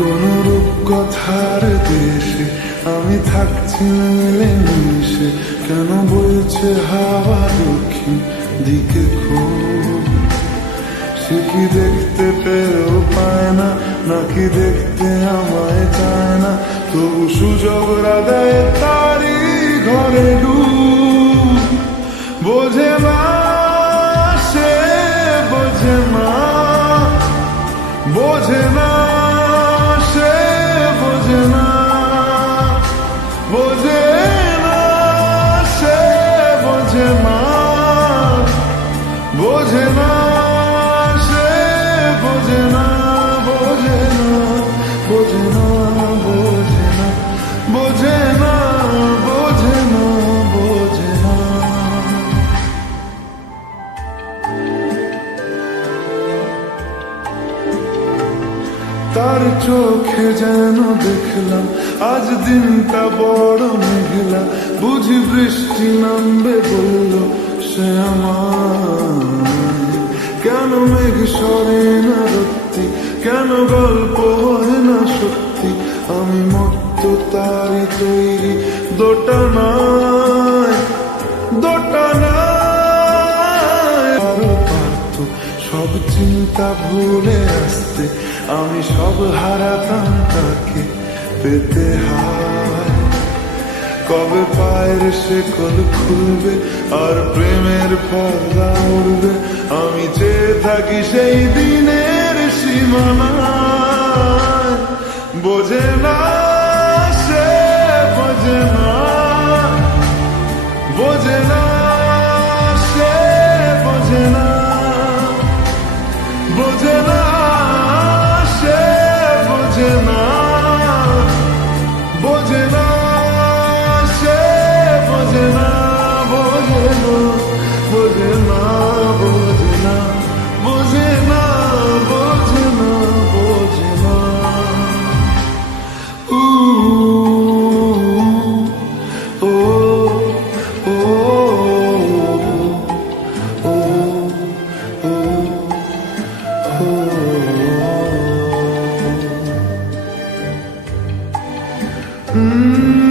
কোন রূপকথার দেশে আমি থাকছি মিলেমিশে, কেন বইছে হাওয়া দক্ষিণ দিকে খুব? সে কি দেখতে পেয়েও পায় না, নাকি দেখতে আমায় চায় না? তবু সুযোগ রাধায় তারি ঘরে ডুব। বোঝে না সে, বোঝে না, বোঝে না সে, বোঝে না, বোঝে না সে, বোঝে না, বোঝে না সে, বোঝে না, বোঝে না, বোঝে না, বোঝে না, বোঝে না, বোঝে না, বোঝে না। তার চোখে যেন দেখলাম আজ দিনটা বড় মেঘলা, বুঝি বৃষ্টি নামবে বলল সে আমায়। কেন মেঘ সরে না রত্তি, কেন গল্প হয় না সত্যি? আমি মত্ত তারি তৈরি দোটানায়, দোটানায়। আরো পারত সব চিন্তা ভুলে আসতে, আমি সব হারাতাম তাকে পেতে হায়। কবে পায়ের শেকল খুলবে আর প্রেমের পর্দা উড়বে? আমি চেয়ে থাকি সেই দিনের সীমানায়। বোঝে না সে, বোঝে না, বোঝে না সে, বোঝে না, বোঝে না সে, বোঝে না, বোঝে না সে, বোঝে না, বোঝে না, বোঝে না, বোঝে না, বোঝে না, বোঝে না, বোঝে না। ও ও ও ও ও